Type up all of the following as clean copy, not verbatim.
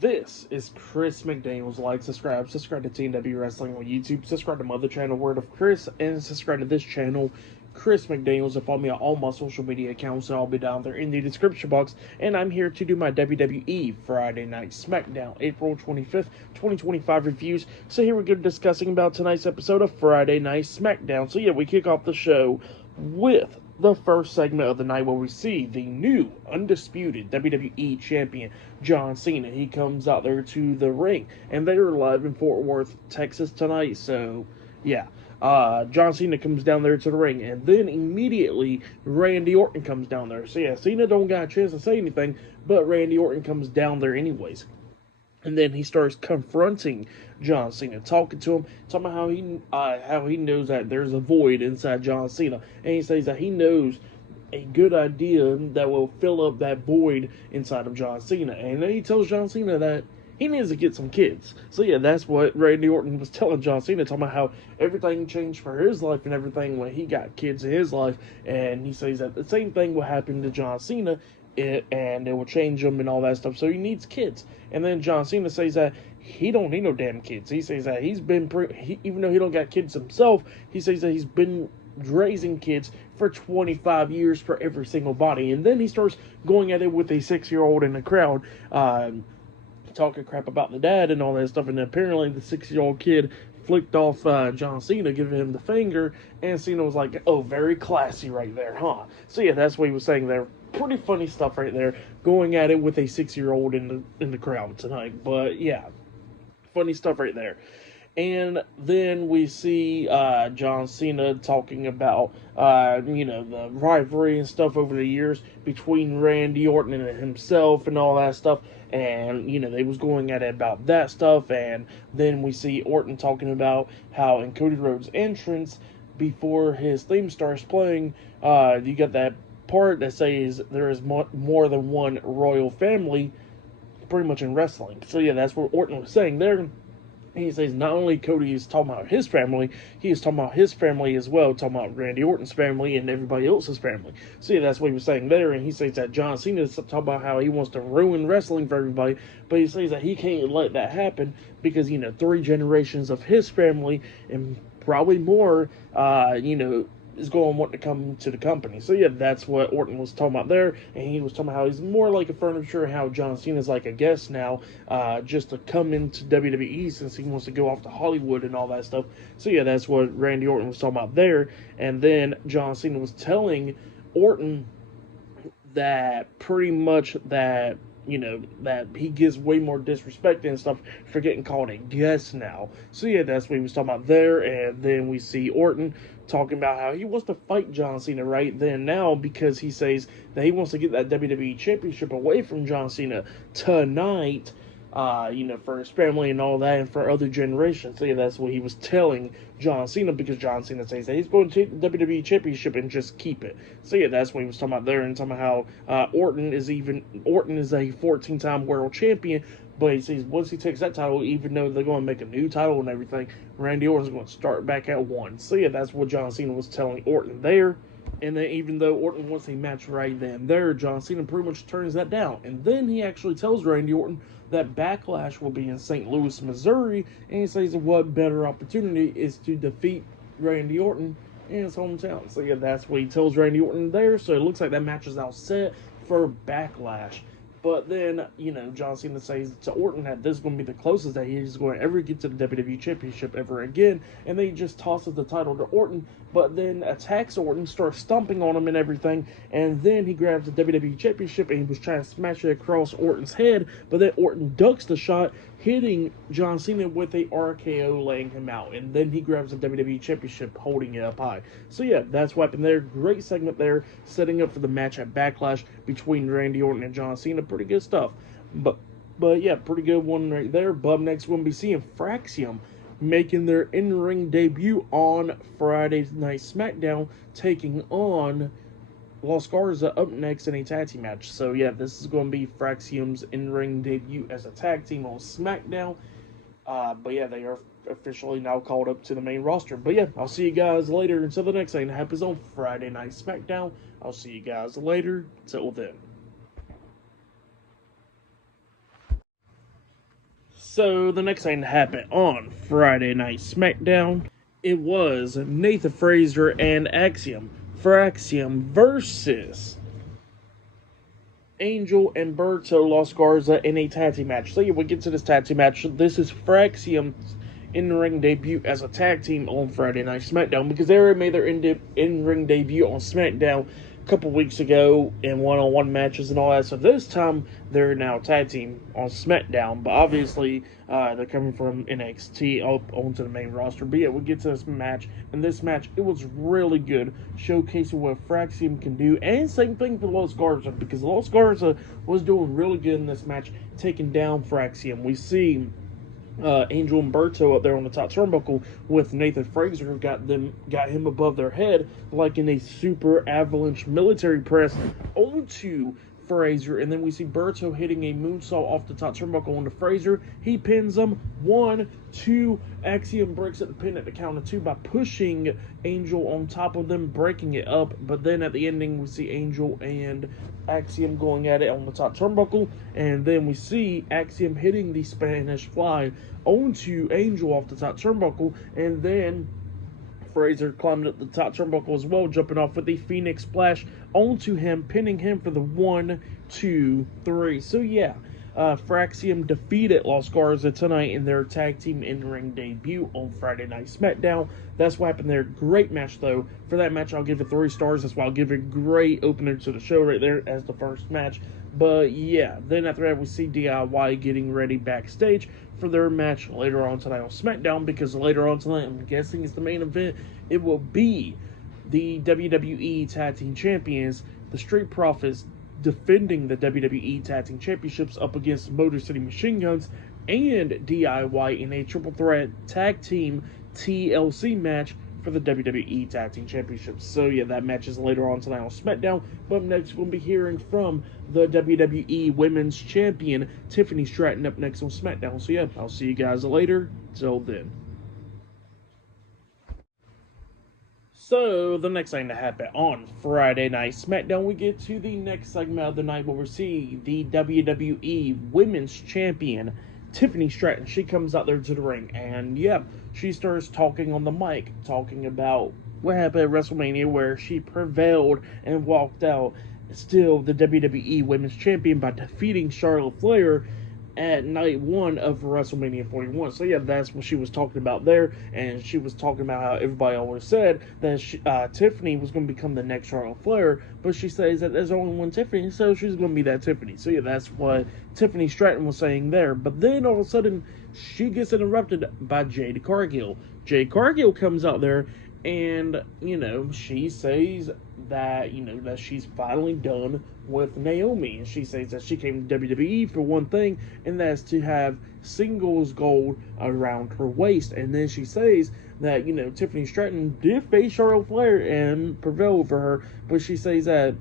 This is Chris McDaniels. Like, subscribe to TNW Wrestling on YouTube, subscribe to my other channel, Word of Chris, and subscribe to this channel, Chris McDaniels, and follow me on all my social media accounts, and I'll be down there in the description box. And I'm here to do my WWE Friday Night SmackDown, April 25th, 2025 reviews. So here we go, discussing about tonight's episode of Friday Night SmackDown. So yeah, we kick off the show with the first segment of the night where we see the new undisputed WWE champion John Cena. He comes out there to the ring, and they're live in Fort Worth, Texas tonight. So yeah, John Cena comes down there to the ring, and then immediately Randy Orton comes down there. So yeah, Cena don't got a chance to say anything, but Randy Orton comes down there anyways. And then he starts confronting John Cena, talking to him, talking about how he knows that there's a void inside John Cena, and he says that he knows a good idea that will fill up that void inside of John Cena. And then he tells John Cena that he needs to get some kids. So yeah, that's what Randy Orton was telling John Cena, talking about how everything changed for his life and everything when he got kids in his life. And he says that the same thing will happen to John Cena, and it will change him and all that stuff. So he needs kids. And then John Cena says that he don't need no damn kids. He says that he's been, even though he don't got kids himself, he says that he's been raising kids for 25 years for every single body. And then he starts going at it with a 6-year-old in the crowd, talking crap about the dad and all that stuff. And apparently the 6-year-old kid flicked off John Cena, giving him the finger, and Cena was like, "Oh, very classy right there, huh?" So yeah, that's what he was saying there. Pretty funny stuff right there, going at it with a 6-year-old in the crowd tonight. But yeah, funny stuff right there. And then we see John Cena talking about, the rivalry and stuff over the years between Randy Orton and himself and all that stuff. And, they was going at it about that stuff. And then we see Orton talking about how in Cody Rhodes' entrance, before his theme starts playing, you got that part that says there is more than one royal family, pretty much in wrestling. So yeah, that's what Orton was saying there. He says not only Cody is talking about his family, he is talking about his family as well, talking about Randy Orton's family and everybody else's family. So yeah, that's what he was saying there. And he says that John Cena is talking about how he wants to ruin wrestling for everybody, but he says that he can't let that happen because 3 generations of his family and probably more, is going to want to come to the company. So yeah, that's what Orton was talking about there. And he was talking about how he's more like a furniture, how John Cena's like a guest now, just to come into WWE since he wants to go off to Hollywood and all that stuff. So yeah, that's what Randy Orton was talking about there. And then John Cena was telling Orton that pretty much that that he gives way more disrespect and stuff for getting called a guest now. So yeah, that's what he was talking about there. And then we see Orton talking about how he wants to fight John Cena right then now because he says that he wants to get that WWE Championship away from John Cena tonight, for his family and all that, and for other generations. So yeah, that's what he was telling John Cena, because John Cena says that he's going to take the WWE Championship and just keep it. So yeah, that's what he was talking about there, and talking about how Orton is a 14-time world champion, but he says once he takes that title, even though they're going to make a new title and everything, Randy Orton's going to start back at 1. So yeah, that's what John Cena was telling Orton there. And then even though Orton wants a match right then there, John Cena pretty much turns that down. And then he actually tells Randy Orton that Backlash will be in St. Louis, Missouri. And he says what better opportunity is to defeat Randy Orton in his hometown. So yeah, that's what he tells Randy Orton there. So it looks like that match is now set for Backlash. But then, John Cena says to Orton that this is going to be the closest that he's going to ever get to the WWE Championship ever again. And then he just tosses the title to Orton, but then attacks Orton, starts stomping on him and everything. And then he grabs the WWE Championship and he was trying to smash it across Orton's head. But then Orton ducks the shot, hitting John Cena with a RKO, laying him out. And then he grabs the WWE Championship, holding it up high. So yeah, that's what happened there. Great segment there, setting up for the match at Backlash between Randy Orton and John Cena. Pretty good stuff. But yeah, pretty good one right there. But next we'll be seeing Fraxium making their in-ring debut on Friday Night SmackDown, taking on Los Garza up next in a tag team match. So yeah, this is going to be Fraxium's in-ring debut as a tag team on SmackDown. But yeah, they are officially now called up to the main roster. But yeah, I'll see you guys later until the next thing that happens on Friday Night SmackDown. I'll see you guys later. Till then. So the next thing that happened on Friday Night SmackDown, it was Nathan Frazer and Axiom. For Axiom versus Angel and Berto Los Garza in a tag team match. So yeah, we get to this tag team match. This is for Axiom's in-ring debut as a tag team on Friday Night SmackDown, because they already made their in-ring debut on SmackDown a couple weeks ago in one-on-one matches and all that. So this time they're now a tag team on SmackDown, but obviously they're coming from NXT up onto the main roster. But yeah, we get to this match, and this match, it was really good, showcasing what Fraxium can do, and same thing for Los Garza, because Los Garza was doing really good in this match, taking down Fraxium. We see Angel and Berto up there on the top turnbuckle with Nathan Frazer, who got him above their head like in a super avalanche military press onto Frazer, and then we see Berto hitting a moonsault off the top turnbuckle onto Frazer. He pins him. 1, 2. Axiom breaks at the pin at the count of 2 by pushing Angel on top of them, breaking it up. But then at the ending, we see Angel and Axiom going at it on the top turnbuckle, and then we see Axiom hitting the Spanish Fly onto Angel off the top turnbuckle, and then Frazer climbed up the top turnbuckle as well, jumping off with the Phoenix Splash onto him, pinning him for the 1, 2, 3. So yeah, Fraxium defeated Los Garza tonight in their tag team in-ring debut on Friday Night SmackDown. That's what happened there. Great match, though. For that match, I'll give it 3 stars. That's why I'll give it a great opener to the show right there as the first match. But yeah, then after that, we see DIY getting ready backstage for their match later on tonight on SmackDown, because later on tonight, I'm guessing it's the main event, it will be the WWE Tag Team Champions, the Street Profits, defending the WWE Tag Team Championships up against Motor City Machine Guns and DIY in a triple threat tag team TLC match for the WWE Tag Team Championships. So yeah, that match is later on tonight on SmackDown. But next, we'll be hearing from the WWE Women's Champion, Tiffany Stratton, up next on SmackDown. So yeah, I'll see you guys later. Till then. So, the next thing to happen on Friday Night SmackDown, we get to the next segment of the night where we see the WWE Women's Champion, Tiffany Stratton. She comes out there to the ring, and yeah, she starts talking on the mic, talking about what happened at WrestleMania, where she prevailed and walked out still the WWE Women's Champion by defeating Charlotte Flair at night 1 of WrestleMania 41. So yeah, that's what she was talking about there, and she was talking about how everybody always said that Tiffany was going to become the next Charlotte Flair, but she says that there's only one Tiffany, so she's going to be that Tiffany. So yeah, that's what Tiffany Stratton was saying there. But then all of a sudden, she gets interrupted by Jade Cargill. Jade Cargill comes out there, and, she says that, that she's finally done with Naomi. And she says that she came to WWE for one thing, and that's to have singles gold around her waist. And then she says that, Tiffany Stratton did face Charlotte Flair and prevail over her, but she says that,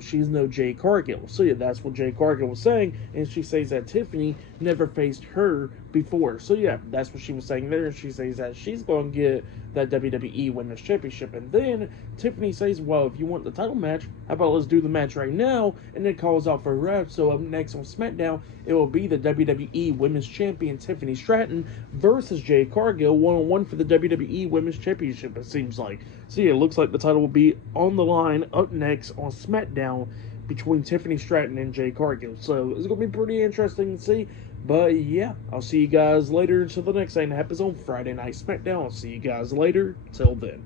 she's no Jade Cargill. So yeah, that's what Jade Cargill was saying, and she says that Tiffany never faced her before. So yeah, that's what she was saying there. She says that she's going to get that WWE Women's Championship, and then Tiffany says, well, if you want the title match, how about let's do the match right now, and then calls out for a ref. So up next on SmackDown, it will be the WWE Women's Champion, Tiffany Stratton, versus Jade Cargill, 1-on-1 for the WWE Women's Championship, it seems like. So yeah, it looks like the title will be on the line up next on SmackDown between Tiffany Stratton and Jade Cargill. So it's going to be pretty interesting to see. But yeah, I'll see you guys later until the next thing that happens on Friday Night SmackDown. I'll see you guys later. Till then.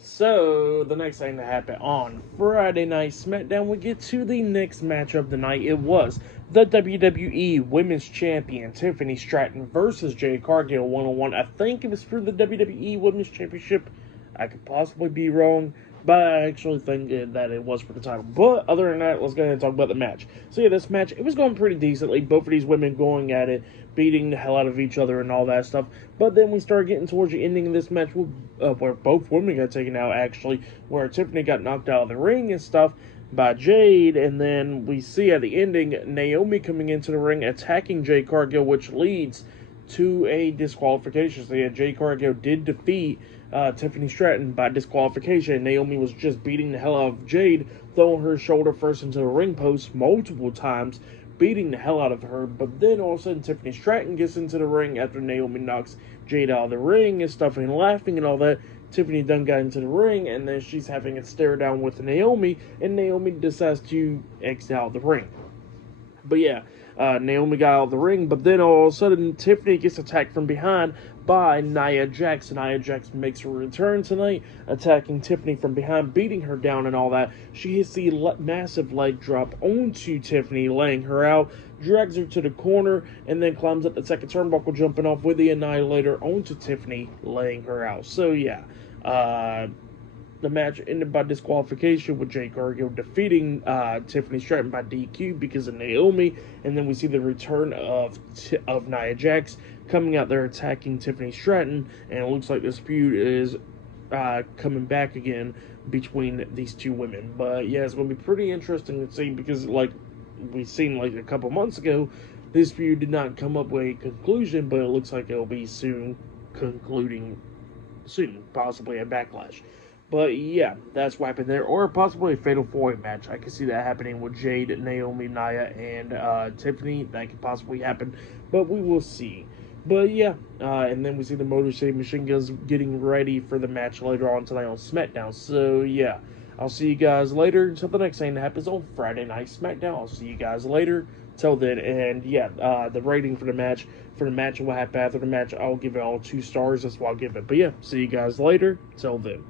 So, the next thing that happened on Friday Night SmackDown, we get to the next match of the night. It was the WWE Women's Champion, Tiffany Stratton, versus Jade Cargill, 1-on-1. I think it was for the WWE Women's Championship. I could possibly be wrong, but I actually think that it was for the title. But other than that, let's go ahead and talk about the match. So yeah, this match, it was going pretty decently. Both of these women going at it, beating the hell out of each other and all that stuff. But then we started getting towards the ending of this match where both women got taken out, actually, where Tiffany got knocked out of the ring and stuff by Jade, and then we see at the ending Naomi coming into the ring, attacking Jade Cargill, which leads to a disqualification. So yeah, Jade Cargill did defeat Tiffany Stratton by disqualification. Naomi was just beating the hell out of Jade, throwing her shoulder first into the ring post multiple times beating the hell out of her. But then all of a sudden, Tiffany Stratton gets into the ring after Naomi knocks Jade out of the ring and stuff and laughing and all that. Tiffany Dunn got into the ring, and then she's having a stare down with Naomi, and Naomi decides to exit out of the ring. But yeah, Naomi got out of the ring, but then all of a sudden, Tiffany gets attacked from behind by Nia Jax. Nia Jax makes her return tonight, attacking Tiffany from behind, beating her down and all that. She hits the massive leg drop onto Tiffany, laying her out, drags her to the corner, and then climbs up the second turnbuckle, jumping off with the Annihilator onto Tiffany, laying her out. So yeah, the match ended by disqualification with Jade Cargill defeating Tiffany Stratton by DQ because of Naomi, and then we see the return of Nia Jax coming out there attacking Tiffany Stratton, and it looks like this feud is coming back again between these two women. But yeah, it's going to be pretty interesting to see because, like we seen like a couple months ago, this feud did not come up with a conclusion, but it looks like it'll be soon concluding soon, possibly a Backlash. But yeah, that's what happened there. Or possibly a Fatal 4-Way match. I can see that happening with Jade, Naomi, Nia, and Tiffany. That could possibly happen. But we will see. But yeah, and then we see the Motor City Machine Guns getting ready for the match later on tonight on SmackDown. So yeah, I'll see you guys later until the next thing that happens on Friday Night SmackDown. I'll see you guys later. Till then, and yeah, the rating for the match and what happened after the match, I'll give it all 2 stars. That's what I'll give it. But yeah, see you guys later. Till then.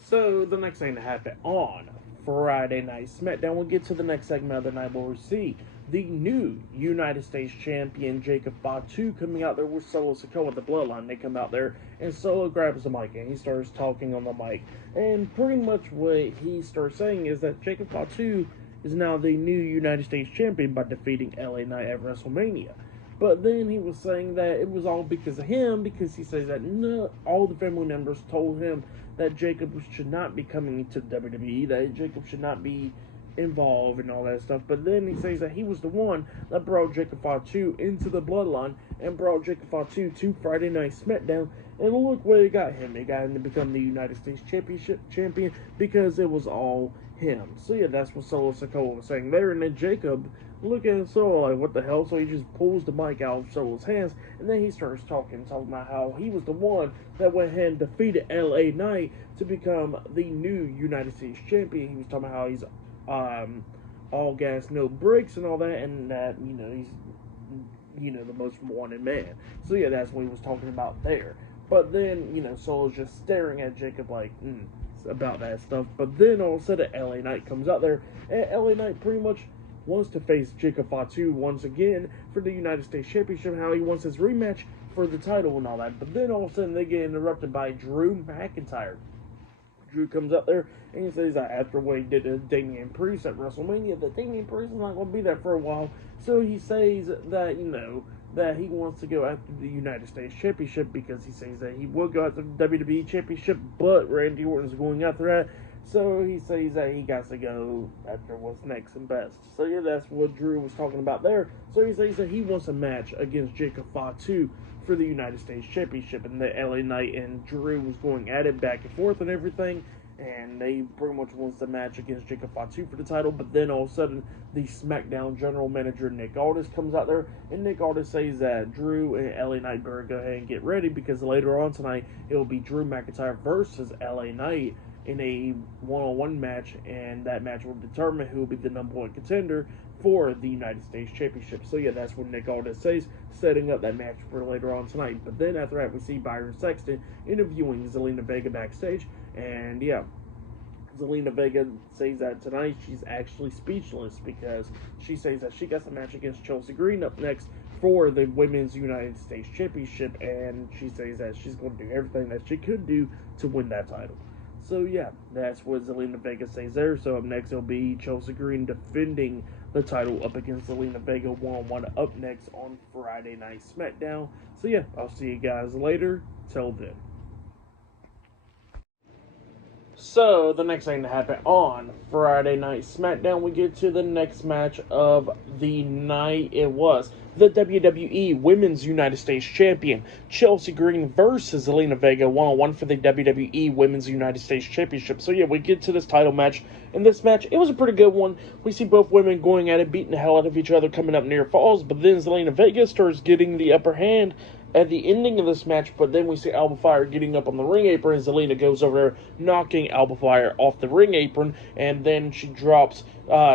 So, the next thing to happen on Friday Night SmackDown, we'll get to the next segment of the night where we see the new United States Champion, Jacob Fatu, coming out there with Solo Sikoa, the Bloodline. They come out there, and Solo grabs the mic, and he starts talking on the mic. And pretty much what he starts saying is that Jacob Fatu is now the new United States Champion by defeating LA Knight at WrestleMania. But then he was saying that it was all because of him, because he says that all the family members told him that Jacob should not be coming to WWE, that Jacob should not be involved and all that stuff. But then he says that he was the one that brought Jacob Fatu into the Bloodline and brought Jacob Fatu to Friday Night SmackDown. And look where it got him. It got him to become the United States Championship champion because it was all him. So yeah, that's what Solo Sikoa was saying there. And then Jacob, look at Solo like, what the hell? So he just pulls the mic out of Solo's hands, and then he starts talking about how he was the one that went ahead and defeated LA Knight to become the new United States Champion. He was talking about how he's all gas, no brakes and all that, and that, he's, the most wanted man. So yeah, that's what he was talking about there. But then, Solo's just staring at Jacob like, about that stuff. But then all of a sudden, LA Knight comes out there, and LA Knight pretty much wants to face Jacob Fatu once again for the United States Championship, how he wants his rematch for the title and all that. But then all of a sudden, they get interrupted by Drew McIntyre. Drew comes up there, and he says that after what he did to Damian Priest at WrestleMania, that Damian Priest is not going to be there for a while. So he says that, that he wants to go after the United States Championship because he says that he would go after the WWE Championship, but Randy Orton's going after that. So he says that he got to go after what's next and best. So yeah, that's what Drew was talking about there. So he says that he wants a match against Jacob Fatu for the United States Championship, and the LA Knight and Drew was going at it back and forth and everything, and they pretty much wants the match against Jacob Fatu for the title. But then all of a sudden, the SmackDown general manager Nick Aldis comes out there, and Nick Aldis says that Drew and LA Knight better go ahead and get ready because later on tonight it will be Drew McIntyre versus LA Knight in a one-on-one match, and that match will determine who will be the number 1 contender for the United States Championship. So yeah, that's what Nick Aldis says, setting up that match for later on tonight. But then after that, we see Byron Saxton interviewing Zelina Vega backstage, and yeah, Zelina Vega says that tonight she's actually speechless because she says that she got the match against Chelsea Green up next for the Women's United States Championship, and she says that she's going to do everything that she could do to win that title. So yeah, that's what Zelina Vega says there. So up next it'll be Chelsea Green defending the title up against Zelina Vega one-on-one up next on Friday Night SmackDown. So yeah, I'll see you guys later. Till then. So the next thing to happen on Friday Night SmackDown, we get to the next match of the night it was the WWE Women's United States Champion Chelsea Green versus Zelina Vega one-on-one for the WWE Women's United States Championship. So yeah, we get to this title match. In this match, it was a pretty good one. We see both women going at it, beating the hell out of each other, coming up near falls, but then Zelina Vega starts getting the upper hand at the ending of this match, but then we see Alba Fire getting up on the ring apron, and Zelina goes over there, knocking Alba Fire off the ring apron, and then she drops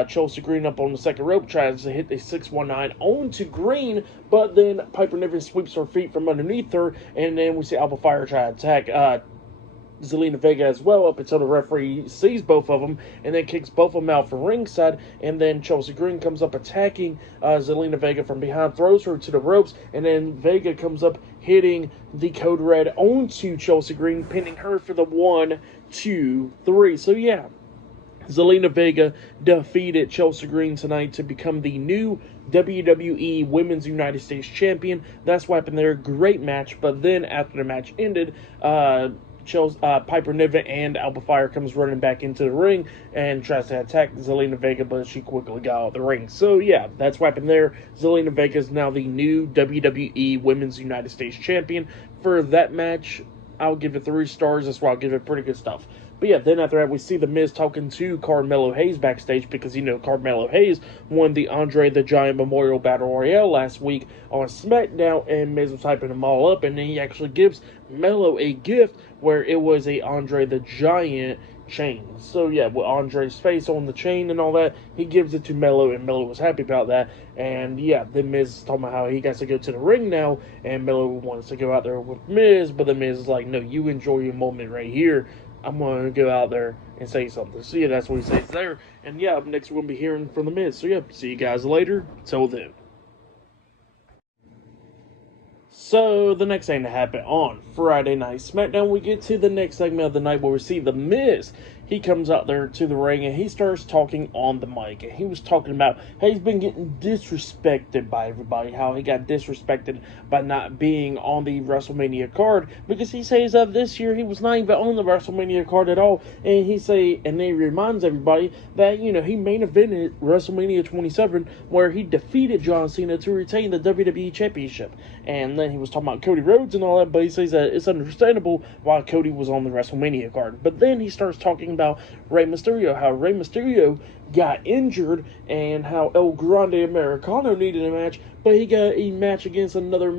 Chelsea Green up on the second rope, tries to hit a 619 onto Green, but then Piper Niven sweeps her feet from underneath her, and then we see Alba Fire try to attack Zelina Vega as well, up until the referee sees both of them and then kicks both of them out from ringside, and then Chelsea Green comes up attacking Zelina Vega from behind, throws her to the ropes, and then Vega comes up hitting the Code Red onto Chelsea Green, pinning her for the 1, 2, 3. So yeah, Zelina Vega defeated Chelsea Green tonight to become the new WWE Women's United States Champion. That's what happened there. Great match, but then after the match ended, Piper Niven and Alba Fire comes running back into the ring and tries to attack Zelina Vega, but she quickly got out of the ring. So yeah, that's what happened there. Zelina Vega is now the new WWE Women's United States Champion. For that match, I'll give it 3 stars. That's why I'll give it pretty good stuff. But yeah, then after that, we see The Miz talking to Carmelo Hayes backstage, because, you know, Carmelo Hayes won the Andre the Giant Memorial Battle Royale last week on SmackDown, and Miz was hyping them all up, and then he actually gives Melo a gift where it was a Andre the Giant chain. So yeah, with Andre's face on the chain and all that, he gives it to Melo, and Melo was happy about that. And yeah, then Miz is talking about how he got to go to the ring now, and Melo wants to go out there with Miz, but the Miz is like, no, you enjoy your moment right here. I'm going to go out there and say something. So yeah, that's what he says there. And yeah, up next we're going to be hearing from The Miz. So yeah, see you guys later. Till then. So, the next thing to happen on Friday Night SmackDown, we get to the next segment of the night where we see The Miz. He comes out there to the ring and he starts talking on the mic. And he was talking about how he's been getting disrespected by everybody. How he got disrespected by not being on the WrestleMania card. Because he says that this year he was not even on the WrestleMania card at all. And he reminds everybody that, you know, he main evented WrestleMania 27 where he defeated John Cena to retain the WWE Championship. And then he was talking about Cody Rhodes and all that, but he says that it's understandable why Cody was on the WrestleMania card. But then he starts talking about Rey Mysterio, how Rey Mysterio got injured and how El Grande Americano needed a match, but he got a match against another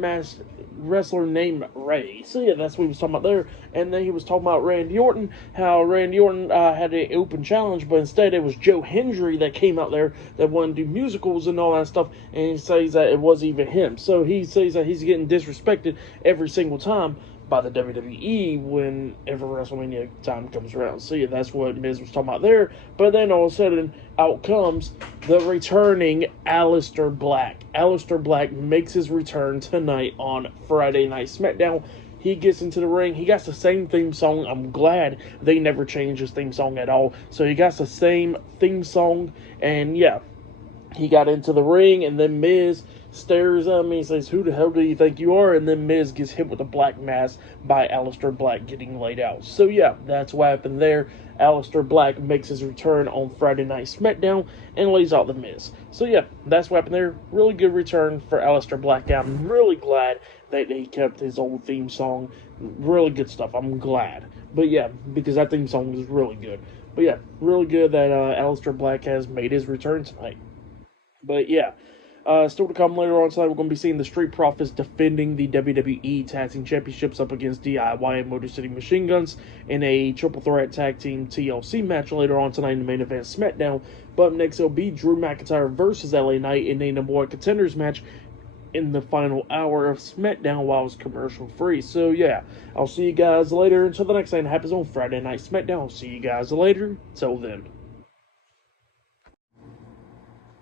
wrestler named Rey. So yeah, that's what he was talking about there. And then he was talking about Randy Orton, how Randy Orton had an open challenge, but instead it was Joe Hendry that came out there that wanted to do musicals and all that stuff, and he says that it wasn't even him. So he says that he's getting disrespected every single time by the WWE whenever WrestleMania time comes around. So yeah, that's what Miz was talking about there. But then all of a sudden, out comes the returning Aleister Black. Aleister Black makes his return tonight on Friday Night SmackDown. He gets into the ring. He got the same theme song. I'm glad they never changed his theme song at all. So he got the same theme song. And yeah, he got into the ring, and then Miz stares at me and says, "Who the hell do you think you are?" And then Miz gets hit with a black mass by Aleister Black getting laid out. So yeah, that's what happened there. Aleister Black makes his return on Friday Night SmackDown and lays out the Miz. So yeah, that's what happened there. Really good return for Aleister Black. I'm really glad that he kept his old theme song. Really good stuff. I'm glad. But yeah, because that theme song was really good. But yeah, really good that Aleister Black has made his return tonight. But yeah, still to come later on tonight, we're going to be seeing the Street Profits defending the WWE Tag Team Championships up against DIY and Motor City Machine Guns in a triple threat tag team TLC match later on tonight in the main event SmackDown. But next it'll be Drew McIntyre versus LA Knight in a number 1 contenders match in the final hour of SmackDown while it's commercial free. So yeah, I'll see you guys later until the next thing that happens on Friday Night SmackDown. I'll see you guys later. Till then.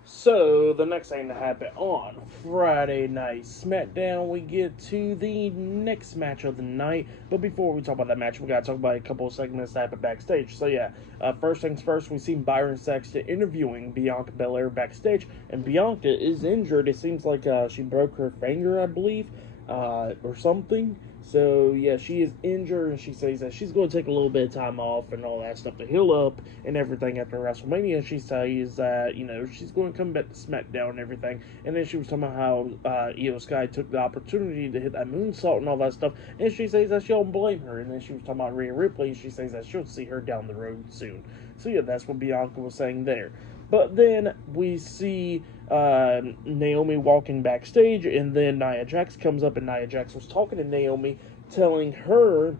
So, the next thing to happen on Friday Night SmackDown, we get to the next match of the night. But before we talk about that match, we gotta talk about a couple of segments that happened backstage. So yeah, first things first, we see Byron Saxton interviewing Bianca Belair backstage. And Bianca is injured. It seems like she broke her finger, I believe, or something. So yeah, she is injured, and she says that she's going to take a little bit of time off and all that stuff to heal up and everything after WrestleMania. She says that she's going to come back to SmackDown and everything. And then she was talking about how Io Sky took the opportunity to hit that moonsault and all that stuff. And she says that she don't blame her. And then she was talking about Rhea Ripley, and she says that she'll see her down the road soon. So yeah, that's what Bianca was saying there. But then we see Naomi walking backstage, and then Nia Jax comes up, and Nia Jax was talking to Naomi, telling her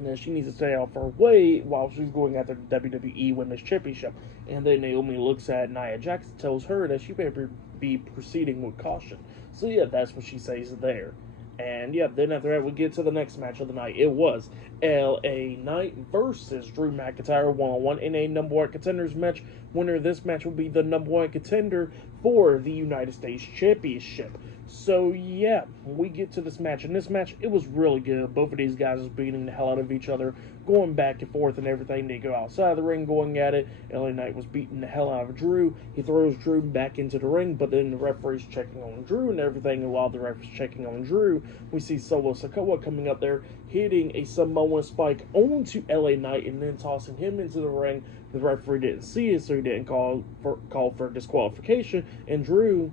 that she needs to stay out of her way while she's going after the WWE Women's Championship. And then Naomi looks at Nia Jax and tells her that she better be proceeding with caution. So yeah, that's what she says there. And yeah, then after that, we get to the next match of the night. It was LA Knight versus Drew McIntyre one-on-one in a number one contenders match. Winner of this match will be the number one contender for the United States Championship. So yeah, we get to this match. And this match, it was really good. Both of these guys was beating the hell out of each other, going back and forth and everything. They go outside the ring going at it. LA Knight was beating the hell out of Drew. He throws Drew back into the ring, but then the referee's checking on Drew and everything. And while the referee's checking on Drew, we see Solo Sikoa coming up there, hitting a Samoan spike onto LA Knight and then tossing him into the ring. The referee didn't see it, so he didn't call for disqualification. And Drew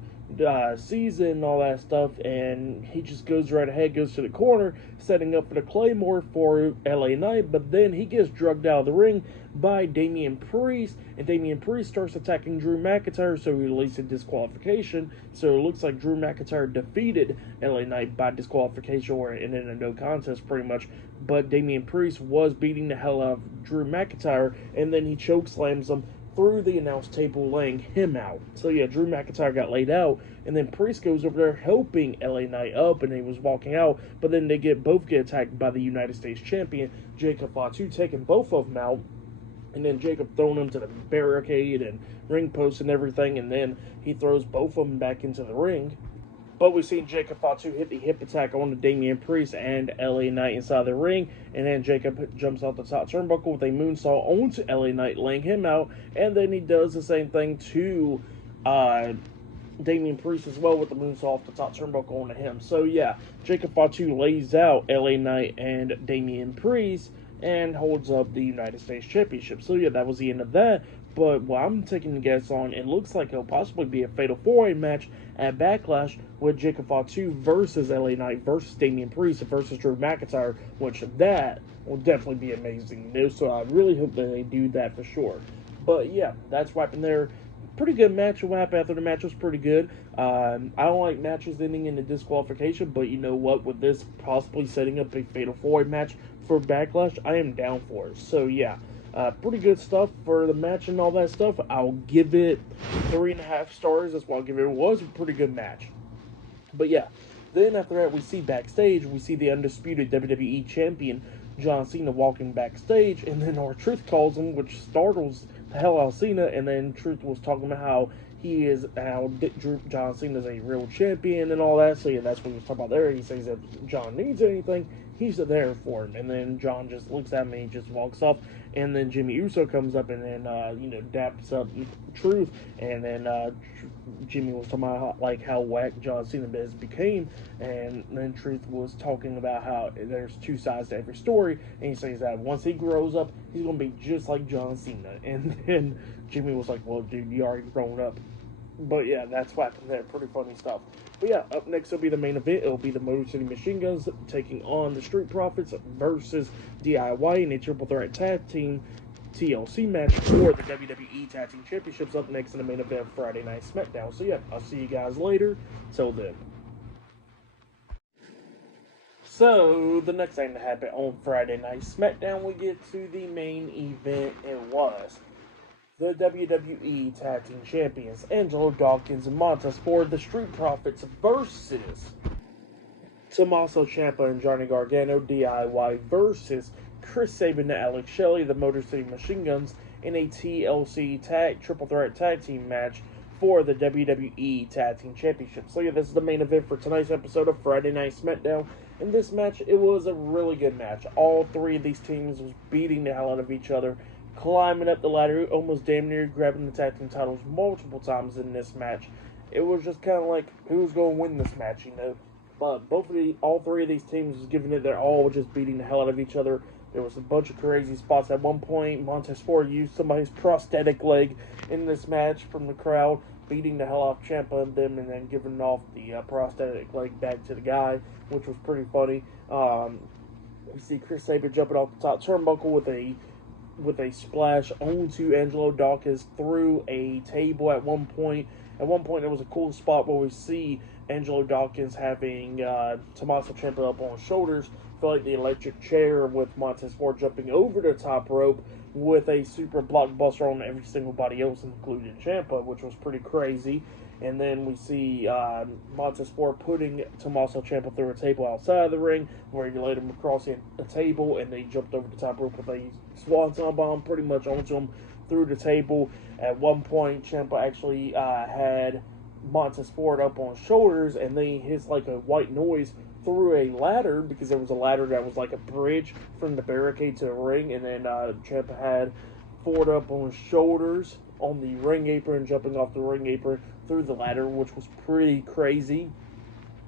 sees it and all that stuff, and he just goes right ahead, goes to the corner, setting up for the Claymore for LA Knight, but then he gets drugged out of the ring by Damian Priest, and Damian Priest starts attacking Drew McIntyre, so he releases disqualification. So it looks like Drew McIntyre defeated LA Knight by disqualification, or in a no contest pretty much, but Damian Priest was beating the hell out of Drew McIntyre, and then he chokeslams him through the announce table, laying him out. So yeah, Drew McIntyre got laid out, and then Priest goes over there helping LA Knight up, and he was walking out, but then they both get attacked by the United States Champion, Jacob Fatu, taking both of them out, and then Jacob throwing him to the barricade and ring post and everything, and then he throws both of them back into the ring. But we've seen Jacob Fatu hit the hip attack on the Damian Priest and LA Knight inside the ring. And then Jacob jumps off the top turnbuckle with a moonsault onto LA Knight, laying him out. And then he does the same thing to Damian Priest as well with the moonsault off the top turnbuckle onto him. So yeah, Jacob Fatu lays out LA Knight and Damian Priest and holds up the United States Championship. So yeah, that was the end of that. But what I'm taking a guess on, it looks like it'll possibly be a Fatal 4-Way match at Backlash with Jacob Fatu versus LA Knight versus Damian Priest versus Drew McIntyre, which that will definitely be amazing news. So I really hope that they do that for sure. But yeah, that's what happened there. Pretty good match. What happened after the match was pretty good. I don't like matches ending in a disqualification, but you know what? With this possibly setting up a Fatal 4-Way match for Backlash, I am down for it. So yeah. Pretty good stuff for the match and all that stuff. I'll give it 3.5 stars. That's what I'll give it. It was a pretty good match. But yeah, then after that, we see backstage, we see the undisputed WWE Champion, John Cena, walking backstage, and then R-Truth calls him, which startles the hell out of Cena, and then Truth was talking about how John Cena is a real champion and all that. So yeah, that's what he was talking about there. He says if John needs anything, he's there for him. And then John just looks at me and just walks off. And then Jimmy Uso comes up and then, daps up Truth. And then Jimmy was talking about how whack John Cena became. And then Truth was talking about how there's two sides to every story. And he says that once he grows up, he's going to be just like John Cena. And then Jimmy was like, well, dude, you already grown up. But yeah, that's what happened there. Pretty funny stuff. But yeah, up next will be the main event. It'll be the Motor City Machine Guns taking on the Street Profits versus DIY in a triple threat tag team TLC match for the WWE Tag Team Championships. Up next in the main event, Friday Night SmackDown. So yeah, I'll see you guys later. Till then. So, the next thing that happened on Friday Night SmackDown, we get to the main event. It was the WWE Tag Team Champions, Angelo Dawkins and Montez Ford, the Street Profits versus Tommaso Ciampa and Johnny Gargano, DIY versus Chris Sabin and Alex Shelley, the Motor City Machine Guns, in a TLC triple threat tag team match for the WWE Tag Team Championship. So yeah, this is the main event for tonight's episode of Friday Night SmackDown. In this match, it was a really good match. All three of these teams was beating the hell out of each other, climbing up the ladder, almost damn near grabbing the tag team titles multiple times in this match. It was just kind of like, who's going to win this match, But all three of these teams was giving it their all, just beating the hell out of each other. There was a bunch of crazy spots. At one point, Montez Ford used somebody's prosthetic leg in this match from the crowd, beating the hell off Ciampa and them, and then giving off the prosthetic leg back to the guy, which was pretty funny. We see Chris Sabin jumping off the top turnbuckle with a splash onto Angelo Dawkins through a table at one point. At one point, there was a cool spot where we see Angelo Dawkins having Tommaso Ciampa up on his shoulders, feel like the electric chair, with Montez Ford jumping over the top rope with a super blockbuster on every single body else, including Ciampa, which was pretty crazy. And then we see Montez Ford putting Tommaso Ciampa through a table outside the ring, where he laid him across a table, and they jumped over the top rope with a swanton bomb pretty much onto him through the table. At one point, Ciampa actually had Montez Ford up on his shoulders, and then he hits like a white noise through a ladder, because there was a ladder that was like a bridge from the barricade to the ring, and then Ciampa had Ford up on his shoulders on the ring apron, jumping off the ring apron through the ladder, which was pretty crazy.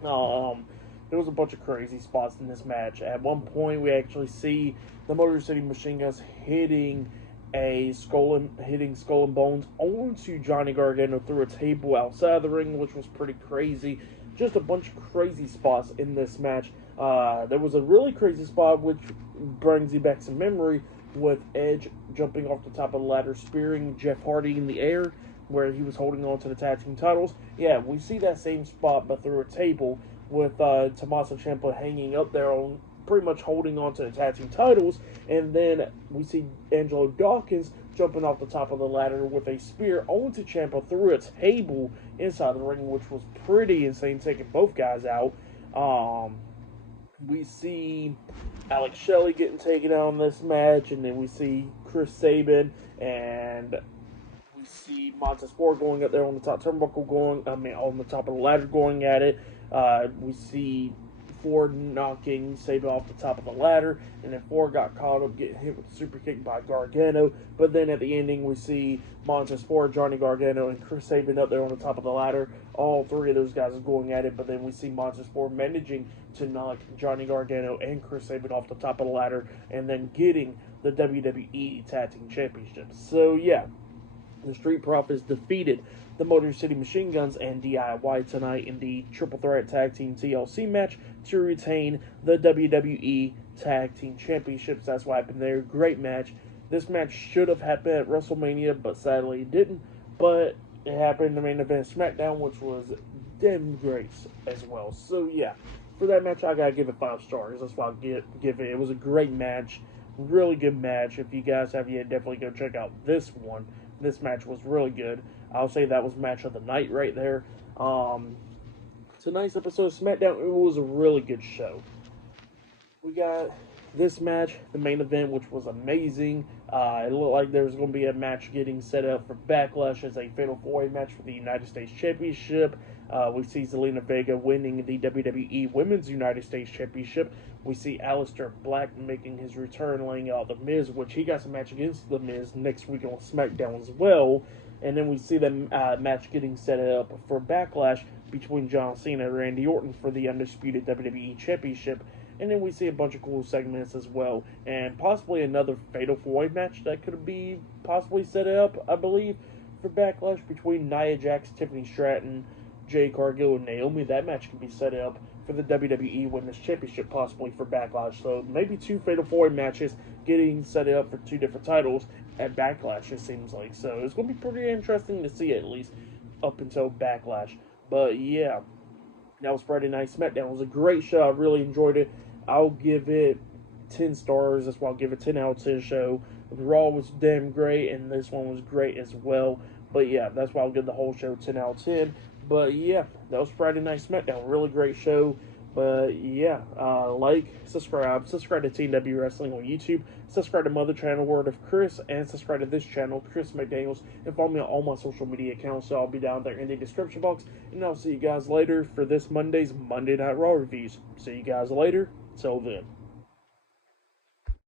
There was a bunch of crazy spots in this match. At one point, we actually see the Motor City Machine Guns hitting Skull and Bones onto Johnny Gargano through a table outside the ring, which was pretty crazy. Just a bunch of crazy spots in this match. There was a really crazy spot, which brings you back some memory, with Edge jumping off the top of the ladder, spearing Jeff Hardy in the air, where he was holding on to the tag team titles. Yeah, we see that same spot, but through a table, with Tommaso Ciampa hanging up there, on pretty much holding on to the tag team titles. And then we see Angelo Dawkins jumping off the top of the ladder with a spear onto Ciampa through a table inside the ring, which was pretty insane, taking both guys out. We see Alex Shelley getting taken out in this match, and then we see Chris Sabin, and we see Montez Ford going up there on the top turnbuckle, on the top of the ladder, going at it. We see Ford knocking Sabin off the top of the ladder, and then Ford got caught up getting hit with a super kick by Gargano. But then at the ending, we see Montez Ford, Johnny Gargano, and Chris Sabin up there on the top of the ladder. All three of those guys are going at it, but then we see Montez Ford managing to knock Johnny Gargano and Chris Sabin off the top of the ladder, and then getting the WWE Tag Team Championship. So yeah, the Street Profits defeated the Motor City Machine Guns and DIY tonight in the Triple Threat Tag Team TLC match to retain the WWE Tag Team Championships. That's what happened there. Great match. This match should have happened at WrestleMania, but sadly it didn't. But it happened in the main event of SmackDown, which was damn great as well. So yeah, for that match, I gotta give it 5 stars. That's why I'll give it. It was a great match. Really good match. If you guys have yet, definitely go check out this one. This match was really good. I'll say that was match of the night right there. Tonight's episode of SmackDown, it was a really good show. We got this match, the main event, which was amazing. It looked like there was going to be a match getting set up for Backlash as a Fatal 4-Way match for the United States Championship. We see Zelina Vega winning the WWE Women's United States Championship. We see Aleister Black making his return, laying out The Miz, which he got some match against The Miz next week on SmackDown as well. And then we see the match getting set up for Backlash between John Cena and Randy Orton for the undisputed WWE Championship. And then we see a bunch of cool segments as well, and possibly another Fatal 4-Way match that could be possibly set up, I believe, for Backlash between Nia Jax, Tiffany Stratton, Jade Cargill, and Naomi. That match could be set up for the WWE Women's Championship, possibly for Backlash. So maybe 2 Fatal 4-Way matches getting set up for 2 different titles at Backlash, it seems like. So it's going to be pretty interesting to see, at least up until Backlash. But yeah, that was Friday Night SmackDown. It was a great show. I really enjoyed it. I'll give it 10 stars. That's why I'll give it 10 out of 10 show. Raw was damn great, and this one was great as well. But yeah, that's why I'll give the whole show 10 out of 10. But yeah, that was Friday Night SmackDown. Really great show. But yeah, subscribe to TW Wrestling on YouTube, subscribe to my other channel, Word of Chris, and subscribe to this channel, Chris McDaniels, and follow me on all my social media accounts. So I'll be down there in the description box, and I'll see you guys later for this Monday's Monday Night Raw reviews. See you guys later. Till then.